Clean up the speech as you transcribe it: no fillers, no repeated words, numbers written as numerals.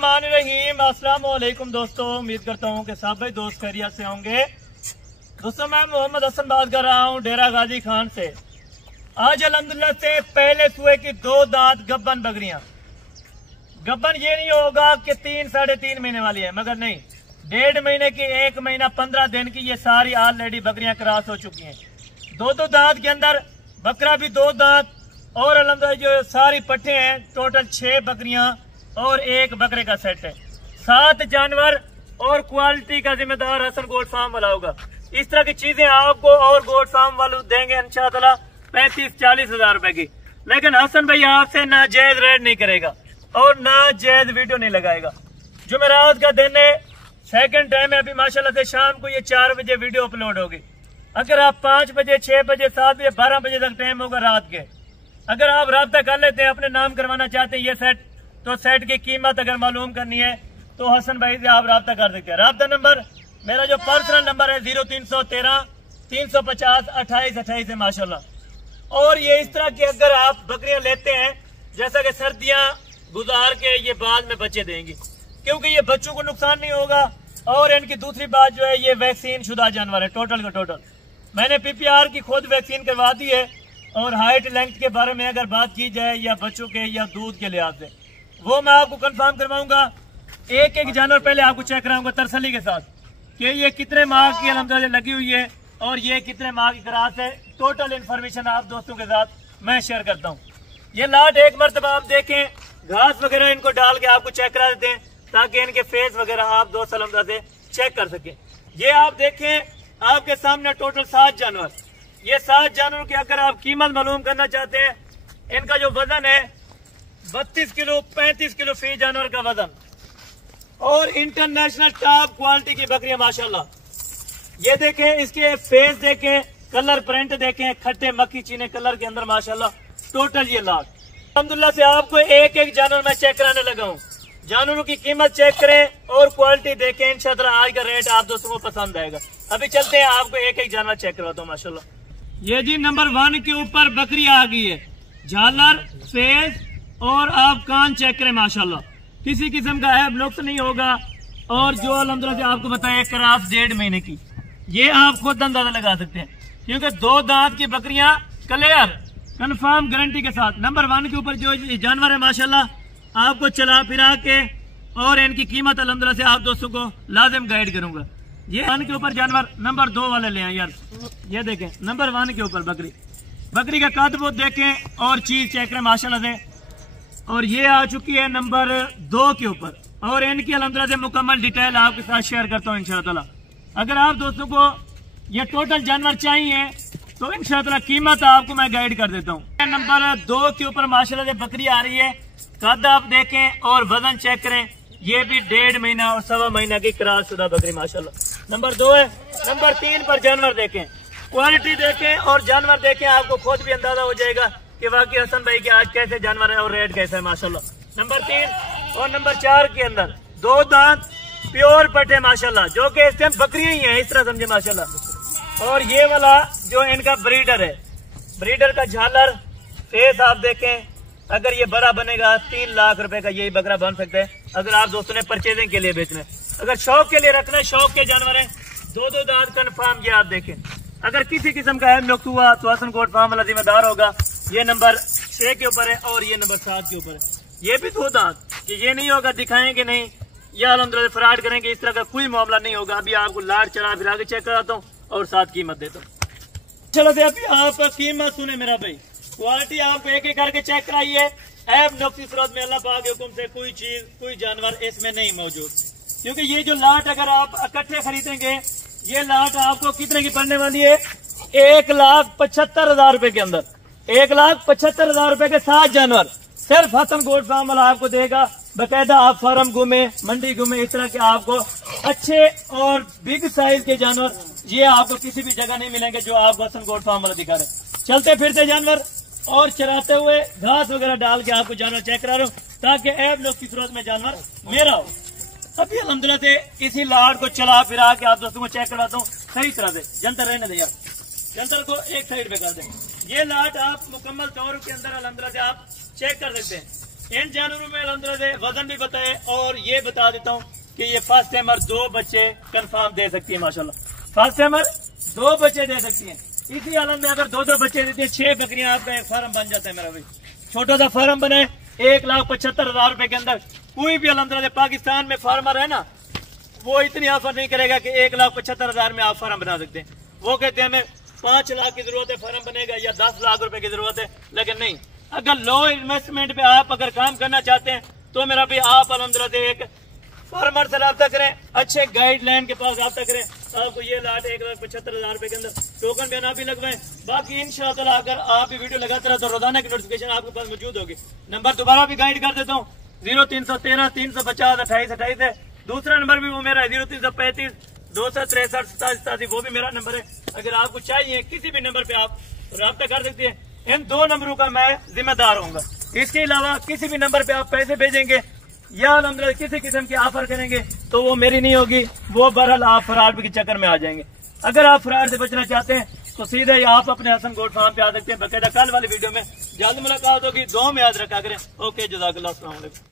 बिस्मिल्लाहिर्रहमानिर्रहीम। अस्सलाम वालेकुम दोस्तों, उम्मीद करता हूँ कि सब भाई दोस्त खैरियत से होंगे। दोस्तों मैं मोहम्मद हसन बात कर रहा हूँ डेरा गाजी खान से। आज अल्हम्दुलिल्लाह से पहले सुए की 2 दांत गब्बन बकरियां। गब्बन ये नहीं होगा कि 3 साढ़े 3 महीने वाली है, मगर नहीं, 1.5 महीने की, 1 महीना 15 दिन की ये सारी ऑलरेडी बकरियां क्रॉस हो चुकी हैं। 2 दांत के अंदर बकरा भी 2 दांत और अल्हम्दुलिल्लाह जो सारी पट्टे हैं टोटल 6 बकरियां और 1 बकरे का सेट है। 7 जानवर और क्वालिटी का जिम्मेदार हसन गोट फार्म वाला होगा। इस तरह की चीजें आपको और गोट फार्म वाले देंगे इंशाअल्लाह 35-40 हजार रुपए की। लेकिन हसन भाई आपसे ना जायज रेट नहीं करेगा और ना जायज वीडियो नहीं लगाएगा। जुमेरात का दिन है, सेकंड टाइम है अभी माशाल्लाह से। शाम को ये 4 बजे वीडियो अपलोड होगी। अगर आप 5 बजे, 6 बजे, 7 बजे, 12 बजे तक टाइम होगा रात के, अगर आप राब्ता कर लेते हैं, अपने नाम करवाना चाहते हैं ये सेट, तो सेट की कीमत अगर मालूम करनी है तो हसन भाई से आप राब्ता कर सकते हैं। राब्ता नंबर मेरा जो पर्सनल नंबर है 0313 350 28 28 है माशाल्लाह। और ये इस तरह की अगर आप बकरियां लेते हैं, जैसा कि सर्दियां गुजार के ये बाद में बच्चे देंगी, क्योंकि ये बच्चों को नुकसान नहीं होगा। और इनकी दूसरी बात जो है, ये वैक्सीन शुदा जानवर है टोटल का टोटल। मैंने PPR की खुद वैक्सीन करवा दी है। और हाइट लेंथ के बारे में अगर बात की जाए या बच्चों के या दूध के लिहाज से, वो मैं आपको कंफर्म करवाऊंगा। एक जानवर पहले आपको चेक कराऊंगा तसल्ली के साथ कि ये कितने माह की अल्हम्दुलिल्लाह लगी हुई है और ये कितने माह की क्रास है। टोटल इन्फॉर्मेशन आप दोस्तों के साथ मैं शेयर करता हूँ। ये लाट एक मरतबा आप देखें, घास वगैरह इनको डाल के आपको चेक करा देते हैं ताकि इनके फेस वगैरह आप दोस्त अल्हम्दुलिल्लाह से चेक कर सकें। ये आप देखें आपके सामने टोटल 7 जानवर। ये 7 जानवरों की अगर आप कीमत मालूम करना चाहते हैं, इनका जो वजन है 32 किलो 35 किलो फी जानवर का वजन, और इंटरनेशनल टॉप क्वालिटी की बकरियां माशाल्लाह। ये देखें, इसके फेस देखें, कलर प्रिंट देखें, खट्टे मक्खी चीने कलर के अंदर माशाल्लाह। टोटल ये लाट अल्हम्दुलिल्लाह से आपको एक जानवर मैं चेक कराने लगा हूँ। जानवरों की कीमत चेक करें और क्वालिटी देखें, इंशाअल्लाह आज का रेट आप दोस्तों को पसंद आएगा। अभी चलते हैं, आपको एक जानवर चेक करवाता हूँ माशाल्लाह। ये जी नंबर 1 के ऊपर बकरी आ गई है। झालर, फेस और आप कान चेक करें माशाल्लाह, किसी किस्म का ऐब नुक्स नहीं होगा। और जो अल्हम्दुलिल्लाह से आपको बताया क्रास 1.5 महीने की, ये आप खुद अंदाजा लगा सकते हैं, क्योंकि 2 दांत की बकरियां क्लियर कंफर्म गारंटी के साथ। नंबर 1 के ऊपर जो जानवर है माशाल्लाह, आपको चला फिरा के और इनकी कीमत अल्हम्दुलिल्लाह से आप दोस्तों को लाजिम गाइड करूंगा। ये 1 के ऊपर जानवर नंबर 2 वाले ले आए यार। ये देखें नंबर 1 के ऊपर बकरी का कद वो देखें और चीज चेक करें माशाल्लाह से। और ये आ चुकी है नंबर 2 के ऊपर, और इनकी अल्हम्दुलिल्लाह से मुकम्मल डिटेल आपके साथ शेयर करता हूँ इंशाअल्लाह। अगर आप दोस्तों को ये टोटल जानवर चाहिए तो इंशाअल्लाह कीमत आपको मैं गाइड कर देता हूँ। नंबर 2 के ऊपर माशाल्लाह से बकरी आ रही है। कद आप देखें और वजन चेक करें, ये भी 1.5 महीना और 1.25 महीना की क्रॉस शुदा बकरी माशाल्लाह। नंबर 2 है। नंबर 3 पर जानवर देखें, क्वालिटी देखें और जानवर देखें, आपको खुद भी अंदाजा हो जाएगा कि वाकई हसन भाई के आज कैसे जानवर है और रेट कैसा है माशाल्लाह। नंबर 3 और नंबर 4 के अंदर 2 दांत प्योर पटे माशाल्लाह, जो कि इस टाइम बकरियां ही हैं, इस तरह समझे माशाल्लाह। और ये वाला जो इनका ब्रीडर है, ब्रीडर का झालर फेस आप देखें, अगर ये बड़ा बनेगा 3 लाख रुपए का यही बकरा बन सकता है। अगर आप दोस्तों ने परचेजिंग के लिए बेचना है, अगर शौक के लिए रखना है, शौक के जानवर है, 2 दांत कन्फर्म। ये आप देखें, अगर किसी किस्म का है नुक्स हुआ तो हसन गोट फार्म वाला जिम्मेदार होगा। ये नंबर 6 के ऊपर है और ये नंबर 7 के ऊपर है। ये भी 2 दांत, कि ये नहीं होगा दिखाएंगे नहीं या अल्हम्दुलिल्लाह फ्रॉड करेंगे, इस तरह का कोई मामला नहीं होगा। अभी आपको लाट चला फिरा के चेक कराता हूँ और साथ कीमत देता हूँ। चलो अभी आप कीमत सुने मेरा भाई, क्वालिटी आप एक एक करके चेक कराइए। ऐब नुक्स सूरत में अल्लाह पाक के हुक्म से कोई चीज कोई जानवर इसमें नहीं मौजूद, क्योंकि ये जो लाट अगर आप इकट्ठे खरीदेंगे, ये लाट आपको कितने की पड़ने वाली है? 1,75,000 रुपए के अंदर, 1,75,000 रुपए के 7 जानवर सिर्फ हसन गोट फार्म वाला आपको देगा। बकायदा आप फार्म घूमे, मंडी घूमे, इस तरह के आपको अच्छे और बिग साइज के जानवर ये आपको किसी भी जगह नहीं मिलेंगे जो आपको हसन गोट फार्म वाला दिखा रहे। चलते फिरते जानवर और चराते हुए घास वगैरह डाल के आपको जानवर चेक करा रहा हूँ, ताकि ऐब लोग की सूरत में जानवर मेरा हो। अभी अल्हम्दुलिल्लाह से इसी लाट को चला फिरा के आप दोस्तों को चेक कराता हूँ सही तरह से। जंतर रहने दे यार, जंतर को एक साइड पे कर दें। ये लाट आप मुकम्मल तौर के अंदर अल्हम्दुलिल्लाह से आप चेक कर सकते हैं। इन जानवरों में अलहमदुलिल्लाह से वजन भी बताए और ये बता देता हूँ कि ये फर्स्ट टाइमर 2 बच्चे कंफर्म दे सकती है माशाल्लाह। फर्स्ट टाइमर 2 बच्चे दे सकती है। इसी आलम में अगर 2-2 बच्चे देती है 6 बकरियां आपका एक फार्म बन जाता है मेरा भाई। छोटा सा फार्म बनाए 1,75,000 रुपए के अंदर। कोई भी अलहमदुलिल्लाह पाकिस्तान में फार्मर है ना, वो इतनी ऑफर नहीं करेगा कि 1,75,000 में आप फार्म बना सकते हैं। वो कहते हैं हमें 5 लाख की जरूरत है फार्म बनेगा या 10 लाख रुपए की जरूरत है, लेकिन नहीं, अगर लो इन्वेस्टमेंट पे आप अगर काम करना चाहते हैं तो मेरा भी आप अलहमदुलिल्लाह से एक फार्मर से रब्ता करें, अच्छे गाइडलाइन के पास रब्ता करें। आपको ये लाट 1,75,000 रुपए के अंदर टोकन भी ना भी लगवाएं। बाकी इंशाअल्लाह अगर आप भी वीडियो लगाते रहे तो रोजाना की नोटिफिकेशन आपके पास मौजूद होगी। नंबर दोबारा भी गाइड कर देता हूँ, 0313 350 28 28 है। दूसरा नंबर भी वो मेरा है 0335 263 87 वो भी मेरा नंबर है। अगर आपको चाहिए किसी भी नंबर पे आप रब्ता कर सकते हैं। इन 2 नंबरों का मैं जिम्मेदार होऊंगा। इसके अलावा किसी भी नंबर पे आप पैसे भेजेंगे या अलहमदुलिल्लाह किसी किस्म की ऑफर करेंगे तो वो मेरी नहीं होगी, वो बहरहाल आप फ्रॉड के चक्कर में आ जाएंगे। अगर आप फ्रॉड से बचना चाहते हैं तो सीधे ही आप अपने हसन गोट फार्म पे आ सकते हैं। बाकायदा कल वाली वीडियो में जल्द मुलाकात होगी। दुआ में याद रखा करें। ओके, जज़ाकल्लाह, अस्सलाम वालेकुम।